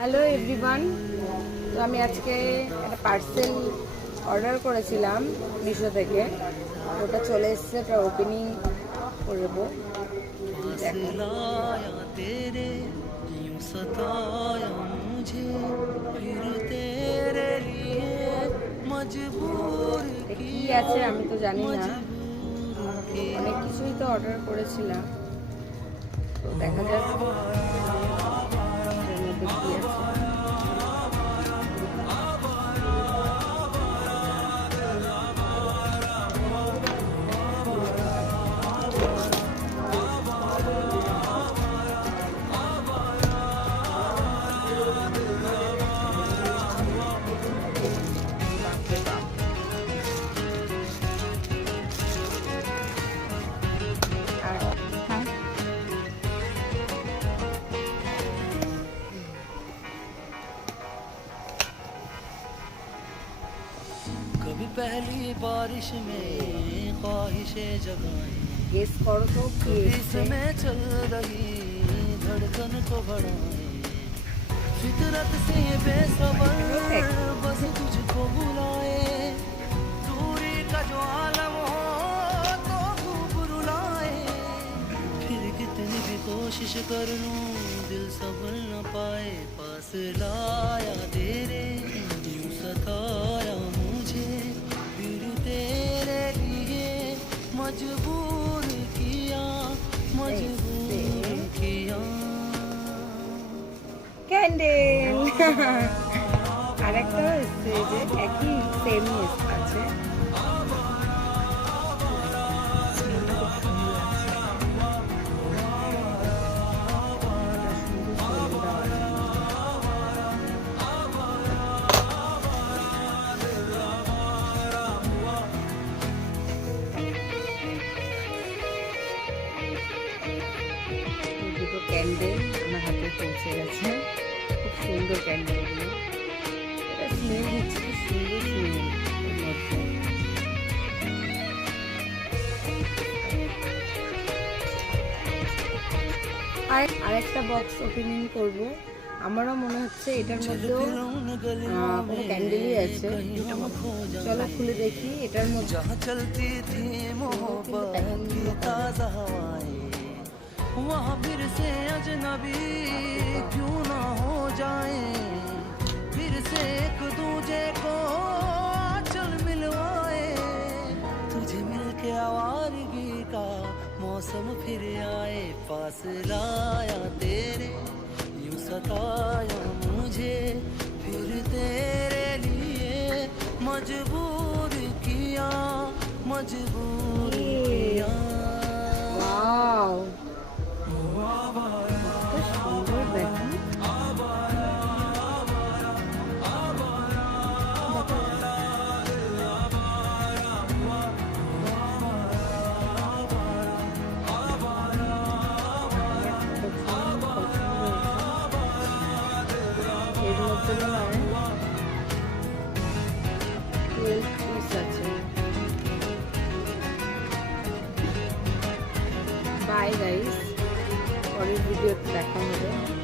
Hello everyone, তো আমি আজকে একটা পার্সেল অর্ডার করেছিলাম মিশো থেকে। ওটা চলে এসেছে, ওটা ওপেনিং করবো। কি আছে আমি তো জানি না, অনেক কিছুই তো অর্ডার করেছিলাম, তো দেখা যাক এর মধ্যে কি আছে। कभी पहली बारिश में ख्वाहिशें जगाएं, गेस करो तो इसमें चल रही धड़कन को बढ़ाएं, फितरत से बेसबर बस तुझको बुलाए, दूरी का जो आलम हो तो खूब रुलाए, फिर कितनी भी कोशिश कर लूं दिल संभल न पाए, पास लाया तेरे यूं सताया मुझे, फिर तेरे लिए मजबूर किया, मजबूर किया। ক্যান্ডেল আরেকটা হচ্ছে যে একই সেম আছে। দুটো ক্যান্ডেল আমার হাতে পৌঁছে গেছে, খুব সুন্দর ক্যান্ডেলগুলো। এটা স্মেল দিচ্ছে, খুব সুন্দর স্মেল এর মধ্যে। আরেকটা বক্স ওপেনিং করব। আমারও মনে হচ্ছে এটার মধ্যেও কোনো ক্যান্ডেলই আছে। চলো খুলে দেখি এটার মধ্যে। वहाँ फिर से अजनबी क्यों ना हो जाए, फिर से एक दूजे को चल मिलवाए, तुझे मिलके आवारगी का मौसम फिर आए, पास लाया तेरे यूं सताया मुझे, फिर तेरे लिए मजबूर किया, मजबूर किया। ওয়াও, সুন্দর দেখুন। এর মধ্যে মনে হয় 12 পিস আছে। বাই গাইস, পরের ভিডিওতে দেখা হবে।